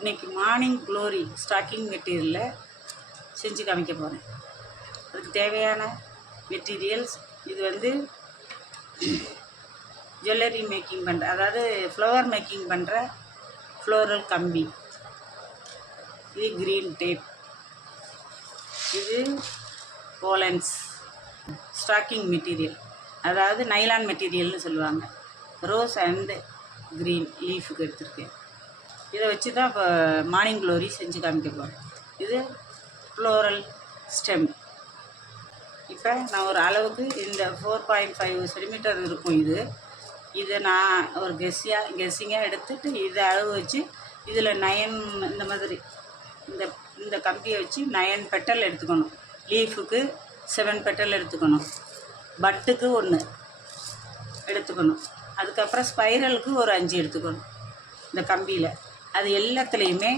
இன்றைக்கி morning glory stacking மெட்டீரியலில் செஞ்சு காமிக்க போகிறேன். அதுக்கு தேவையான மெட்டீரியல்ஸ் இது வந்து ஜுவல்லரி மேக்கிங் பண்ணுற, அதாவது ஃப்ளவர் மேக்கிங் பண்ணுற ஃப்ளோரல் கம்பி. இது க்ரீன் டேப், இது போலன்ஸ் ஸ்டாக்கிங் மெட்டீரியல், அதாவது நைலான் மெட்டீரியல்னு சொல்லுவாங்க. ரோஸ் அண்ட் க்ரீன் லீஃபுக்கு எடுத்துருக்கேன். இதை வச்சு தான் இப்போ மார்னிங் க்ளோரி செஞ்சு காமிக்க போகிறேன். இது ஃப்ளோரல் ஸ்டெம். இப்போ நான் ஒரு அளவுக்கு இந்த 4.5 சென்டிமீட்டர் இருக்கும். இதை நான் ஒரு கெஸ்ஸிங்காக எடுத்துகிட்டு இதை அளவு வச்சு இதில் 9 இந்த மாதிரி இந்த கம்பியை வச்சு 9 பெட்டல் எடுத்துக்கணும். லீஃபுக்கு 7 பெட்டல் எடுத்துக்கணும். பட்டுக்கு 1 எடுத்துக்கணும். அதுக்கப்புறம் ஸ்பைரலுக்கு ஒரு 5 எடுத்துக்கணும். இந்த கம்பியில் அது எல்லாத்துலேயுமே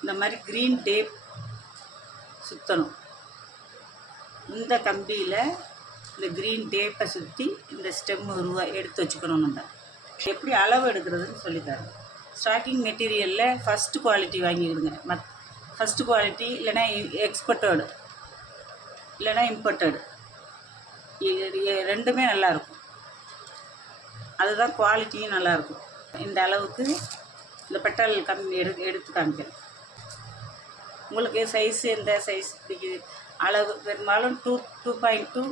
இந்த மாதிரி க்ரீன் டேப் சுற்றணும். இந்த கம்பியில் இந்த க்ரீன் டேப்பை சுற்றி இந்த ஸ்டெம் எடுத்து வச்சுக்கணும். நம்ம எப்படி அளவு எடுக்கிறதுன்னு சொல்லித்தரேன். ஸ்டாக்கிங் மெட்டீரியலில் ஃபஸ்ட்டு குவாலிட்டி வாங்கிக்கிடுங்க. ஃபஸ்ட்டு குவாலிட்டி இல்லைனா எக்ஸ்போர்ட்டடு இல்லைனா இம்போர்ட்டடு, ரெண்டுமே நல்லாயிருக்கும். அதுதான் குவாலிட்டியும் நல்லாயிருக்கும். இந்த அளவுக்கு இந்த பெட்டல் கம்பி எடுத்து காமிக்கிறேன். உங்களுக்கு சைஸ் எந்த சைஸ் பிடிக்குது அளவு, பெரும்பாலும் 2.2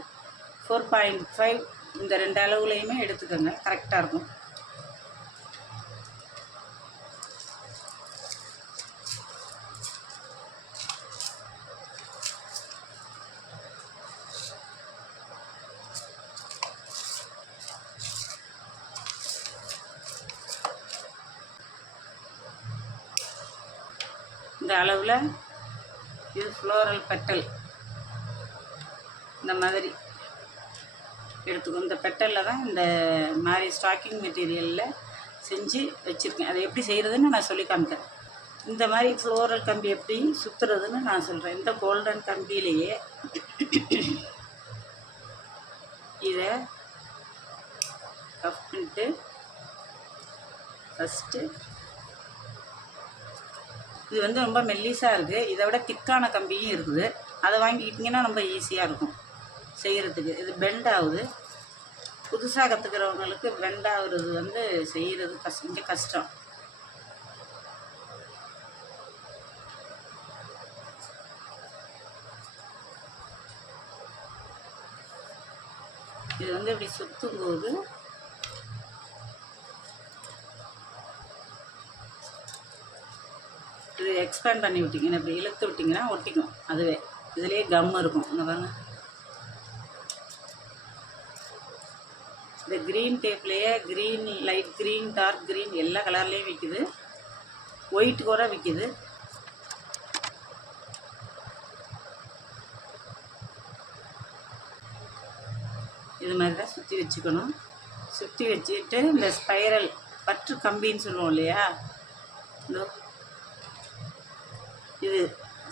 4.5 இந்த 2 அளவுலையுமே எடுத்துக்கோங்க, கரெக்டாக இருக்கும். இந்த அளவில் இது ஃப்ளோரல் பெட்டல் இந்த மாதிரி எடுத்துக்கணும். இந்த பெட்டலில் தான் இந்த மாதிரி ஸ்டாக்கிங் மெட்டீரியலில் செஞ்சு வச்சுருக்கேன். அதை எப்படி செய்கிறதுன்னு நான் சொல்லி காமிக்கிறேன். இந்த மாதிரி ஃப்ளோரல் கம்பி எப்படி சுற்றுறதுன்னு நான் சொல்கிறேன். இந்த கோல்டன் கம்பியிலேயே இதை கப் பண்ணிட்டு ஃபஸ்ட்டு இது வந்து ரொம்ப மெல்லிஸாக இருக்குது. இதை விட திக்கான கம்பியும் இருக்குது. அதை வாங்கிக்கிட்டிங்கன்னா ரொம்ப ஈஸியாக இருக்கும் செய்கிறதுக்கு. இது பெண்ட் ஆகுது. புதுசாக கற்றுக்கிறவங்களுக்கு பெண்ட் ஆகுறது வந்து செய்கிறது கொஞ்சம் கஷ்டம். இது வந்து இப்படி சுற்றும்போது இது எக்ஸ்பேண்ட் பண்ணி விட்டிங்கன்னா, இப்படி இழுத்து விட்டிங்கன்னா ஒட்டிக்கும். அதுவே இதுலேயே கம் இருக்கும். இங்கே பாருங்க, இந்த க்ரீன் டேப்லேயே green, light green, dark green எல்லா கலர்லேயும் விற்கிது. ஒயிட் கூட விற்கிது. இது மாதிரி தான் சுற்றி வச்சுக்கணும். சுற்றி வச்சுட்டு இந்த ஸ்பைரல் பற்று கம்பின்னு சொல்லுவோம் இல்லையா, இது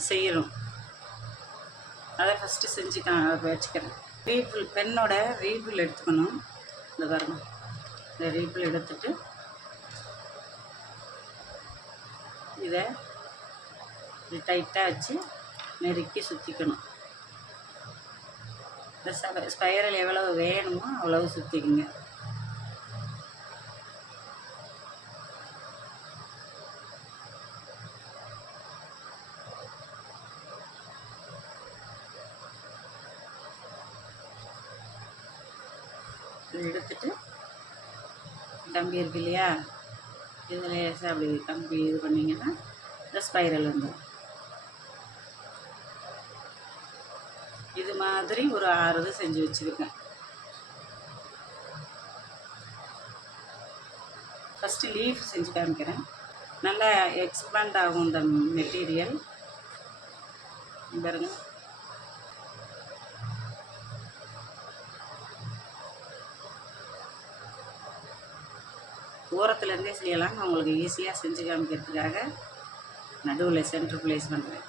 செய்யணும். அதை ஃபஸ்ட்டு செஞ்சு வச்சுக்கிறேன். ரீஃபில், பெண்ணோட ரீஃபில் எடுத்துக்கணும். இந்த பாருங்க, இந்த ரீஃபில் எடுத்துட்டு இதை இப்படி டைட்டாக வச்சு நெருக்கி சுற்றிக்கணும். இந்த ஸ்பைரல் எவ்வளவு வேணுமோ அவ்வளவு சுற்றிக்குங்க. எடுத்துட்டு கம்பி இருக்கு இல்லையா, இதில் லேசாக அப்படி கம்பி இது பண்ணிங்கன்னா இந்த ஸ்பைரல் வந்துடும். இது மாதிரி ஒரு 6 இது செஞ்சு வச்சுருக்கேன். ஃபஸ்ட்டு லீஃப் செஞ்சு காமிக்கிறேன். நல்லா எக்ஸ்பேண்ட் ஆகும் இந்த மெட்டீரியல். பாருங்க, ஓரத்துலேருந்தே செய்யலாம். நான் உங்களுக்கு ஈஸியாக செஞ்சு காமிக்கிறதுக்காக நடுவில் சென்டர் ப்ளேஸ் பண்ணுறேன்.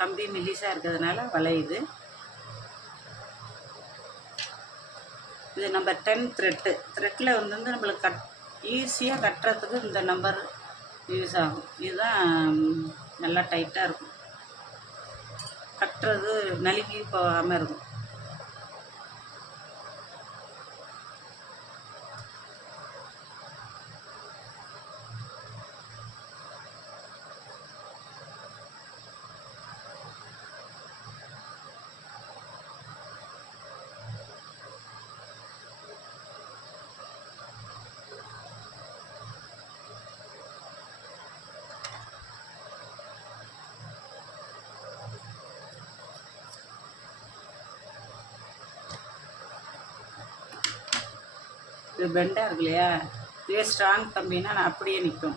கம்பி மெல்லிசாக இருக்கிறதுனால வளையுது. இது நம்பர் 10 த்ரெட்டில் வந்து நம்மளுக்கு ஈஸியாக கட்டுறதுக்கு இந்த நம்பர் யூஸ் ஆகும். இதுதான் நல்லா டைட்டாக இருக்கும், கட்டுறது நலுக்கி போகாமல் இருக்கும். இது பெண்டாக இருக்கு இல்லையா, இதுவே ஸ்ட்ராங் கம்பின்னா நான் அப்படியே நிற்கும்.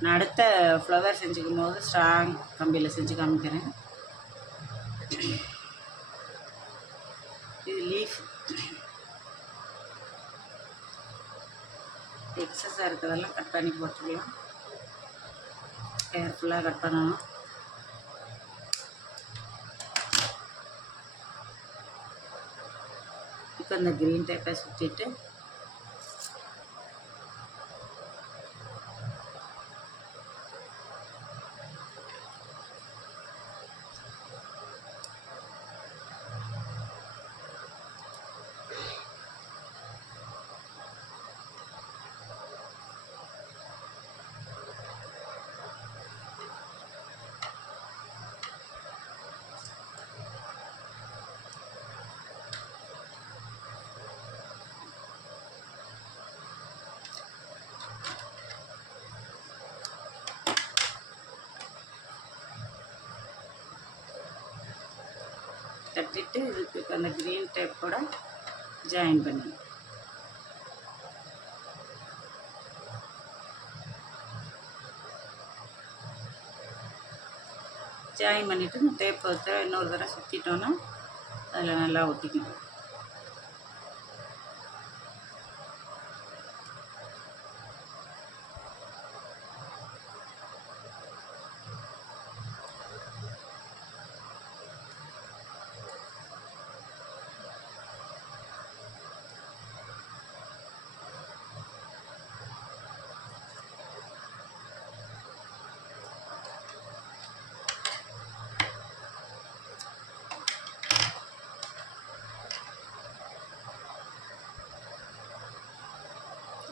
நான் அடுத்த ஃப்ளவர் செஞ்சுக்கும் போது ஸ்ட்ராங் கம்பியில் செஞ்சு காமிக்கிறேன். இது லீஃப் எக்ஸஸாக இருக்கிறதெல்லாம் கட் பண்ணி போட்டுக்கலாம். கேர்ஃபுல்லாக கட் பண்ணணும். இப்போ இந்த க்ரீன் டேப்பை சுற்றிட்டு கட்டிட்டு இதுக்கு அந்த க்ரீன் டேப்போட ஜாயின் பண்ணி பண்ணிவிட்டு இந்த டேப் இன்னொரு தடவை சுற்றிட்டோன்னா அதில் நல்லா ஒட்டிக்கணும்.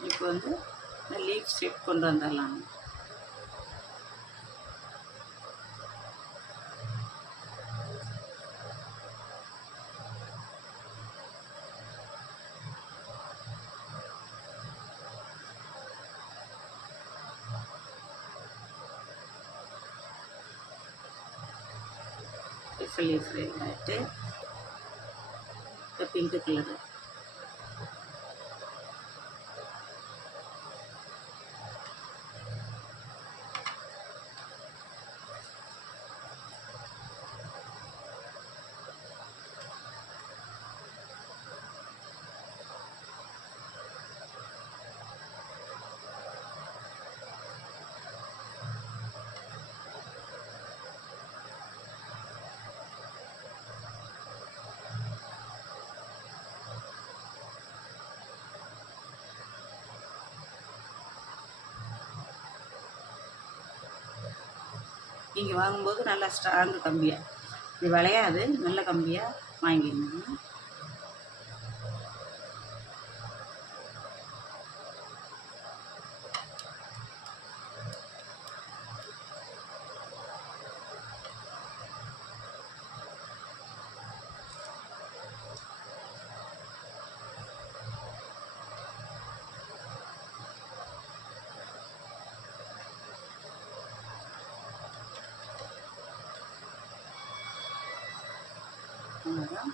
இப்போ வந்து இந்த லீஃப் ஷேப் கொண்டு வந்துடலாம். லீஃப் ஆகிட்டு இப்போ பிங்க் கலரு நீங்கள் வாங்கும்போது நல்லா ஸ்ட்ராங்கு கம்பியாக, இது விளையாது, நல்ல கம்பியாக வாங்கிக்கணும். அவ்வளோதான்,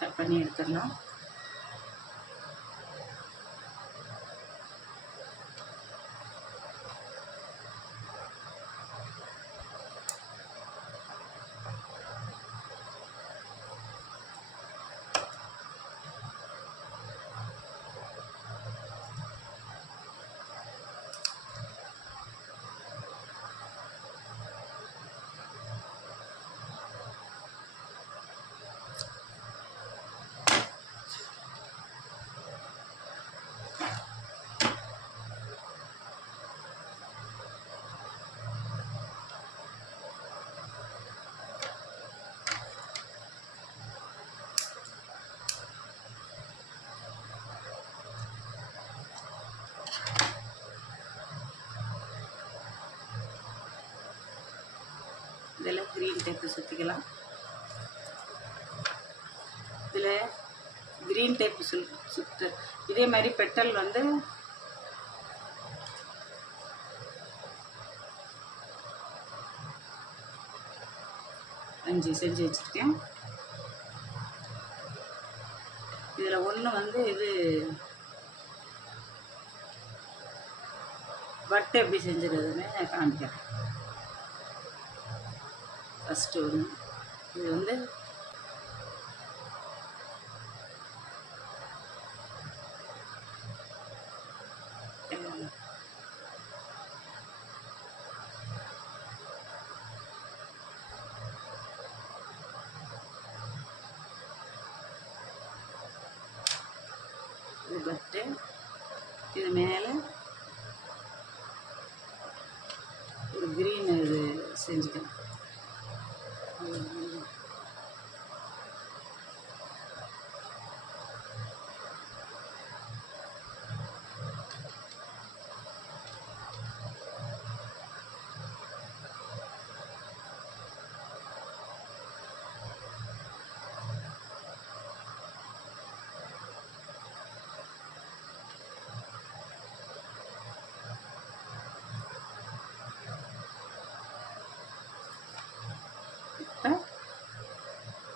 கட் பண்ணி எடுத்துடலாம். க்ரீன் டேப்பு சுற்றிக்கலாம். இதில் க்ரீன் டேப்பு சுற்று இதே மாதிரி பெட்டல் வந்து 5 செஞ்சு வச்சுருக்கேன். இதில் ஒன்று வந்து இது வட்டு எப்படி செஞ்சுருக்குதுன்னு காமிக்கிறேன். ஃபஸ்ட்டு ஒன்று இது வந்து இது பட்டு, இது மேலே ஒரு க்ரீன் இது செஞ்சுக்கலாம்.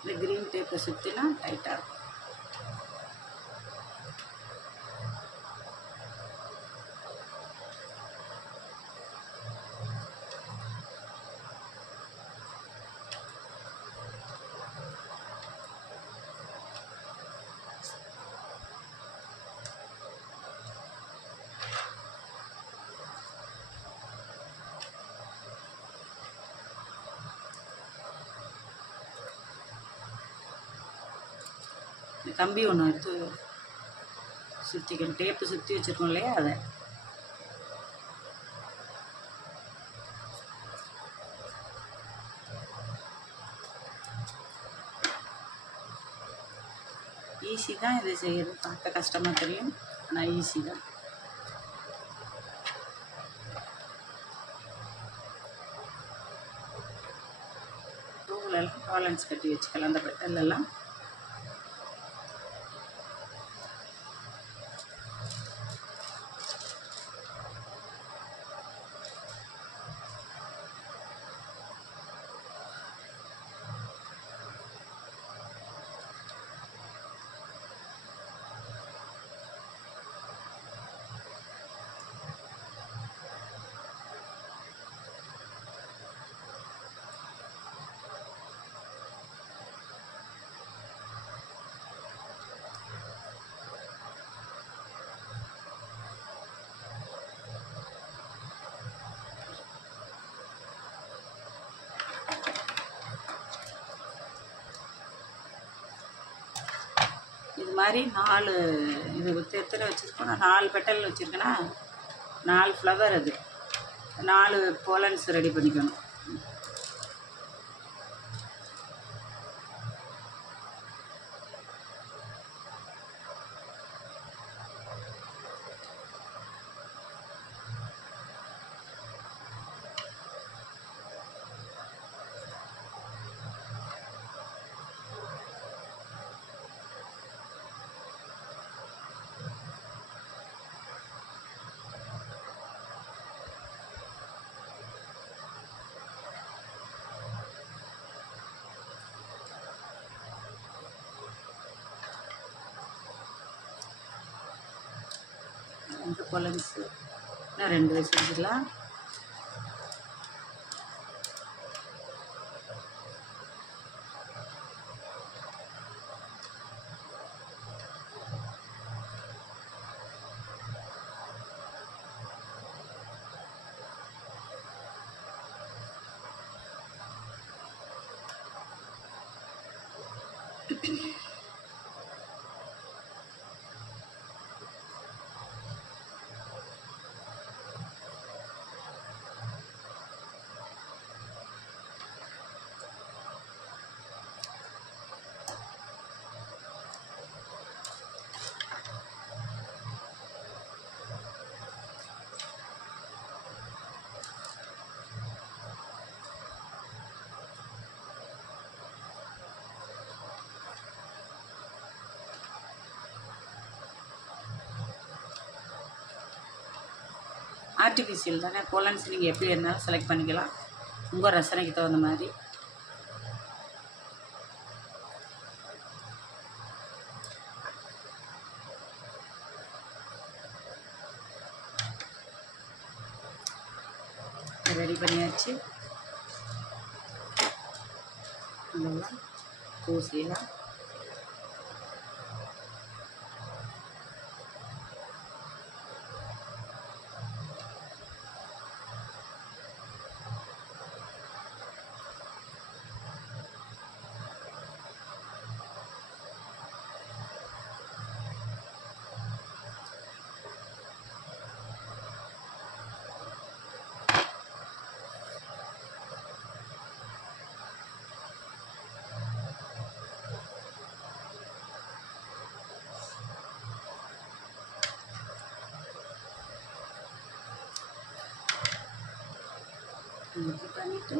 இந்த க்ரீன் டேப்பை சுற்றினா டைட்டாக இருக்கும். கம்பி ஒன்று எடுத்து சுற்றிக்கணும். டேப்பு சுற்றி வச்சுருக்கோம் இல்லையா, அதை ஈஸி தான். இது செய்கிறது பார்க்க கஷ்டமாக தெரியும், ஆனால் ஈஸி தான். பூவுலெல்லாம் காலன்ஸ் கட்டி வச்சுக்கலாம். அந்த பெட்டல்லாம் இது மாதிரி 4 இது எத்தனை வச்சுருக்கோம், நான் 4 பெட்டல் வச்சுருக்கேன்னா 4 ஃப்ளவர், அது 4 போலன்ஸ் ரெடி பண்ணிக்கணும். ரெண்டு கொலன்ஸு இன்னும் 2 செஞ்சிடலாம். ஆர்டிஃபிஷியல் தானே. கோலன்ஸ் நீங்கள் எப்படி இருந்தாலும் செலக்ட் பண்ணிக்கலாம் உங்கள் ரசனைக்கு தகுந்த மாதிரி. ரெடி பண்ணியாச்சு. இதெல்லாம் பூசிடலாம். இப்படி பண்ணிவிட்டு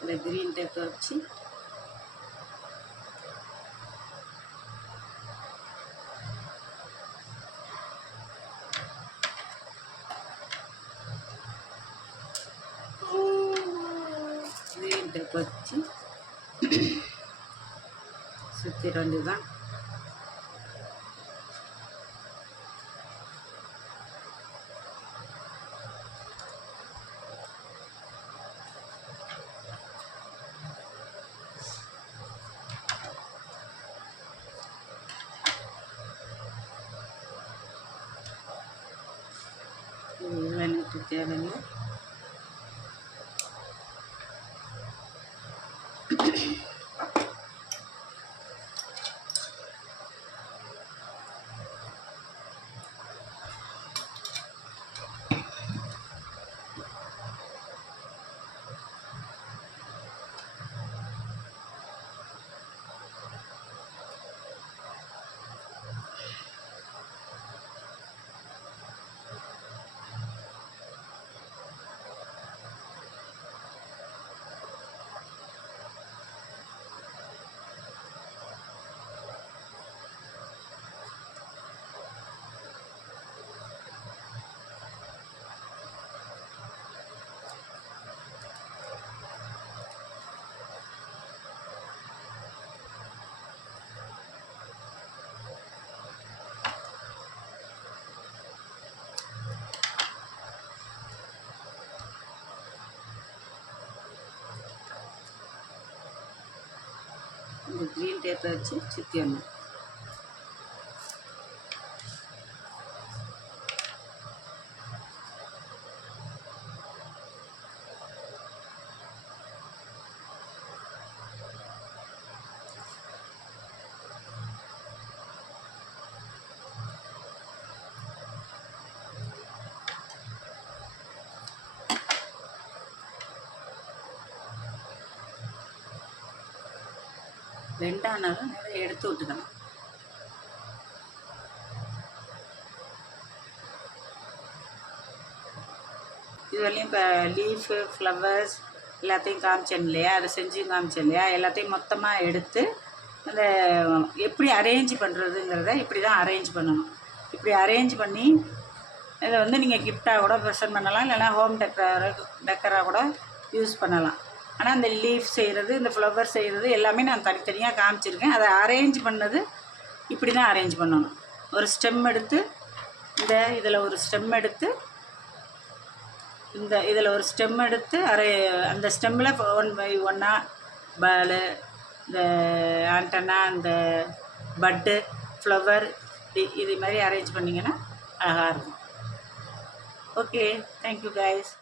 இந்த க்ரீன் டேப்பை வச்சு சுற்றிட வேண்டியதுதான். இவ்வளோ எனக்கு தேவையில்லை. இந்த க்ரீன் டேப்பை வச்சு சுற்றிடணும். ரெண்டானாலும் நிறைய எடுத்து விட்டுக்கலாம். இது வரையும் இப்போ லீஃபு ஃப்ளவர்ஸ் எல்லாத்தையும் காமிச்சேன் இல்லையா, அதை செஞ்சு காமிச்சேன் இல்லையா, எல்லாத்தையும் மொத்தமாக எடுத்து அந்த எப்படி அரேஞ்ச் பண்ணுறதுங்கிறத இப்படி தான் அரேஞ்ச் பண்ணணும். இப்படி அரேஞ்ச் பண்ணி இதை வந்து நீங்கள் கிஃப்டாக கூட ப்ரெசென்ட் பண்ணலாம், இல்லைனா ஹோம் டெக்கராக கூட யூஸ் பண்ணலாம். ஆனால் அந்த லீஃப் செய்கிறது, இந்த ஃப்ளவர் செய்கிறது எல்லாமே நான் தனித்தனியாக காமிச்சிருக்கேன். அதை அரேஞ்ச் பண்ணது இப்படி தான் அரேஞ்ச் பண்ணணும். ஒரு ஸ்டெம் எடுத்து இதில் ஒரு ஸ்டெம் எடுத்து இதில் ஒரு ஸ்டெம் எடுத்து அந்த ஸ்டெம்மில் 1 by 1 பாலு, இந்த ஆண்டனா, அந்த பட்டு, ஃப்ளவர் இது மாதிரி அரேஞ்ச் பண்ணிங்கன்னா அழகாக இருக்கும். Okay, thank you guys.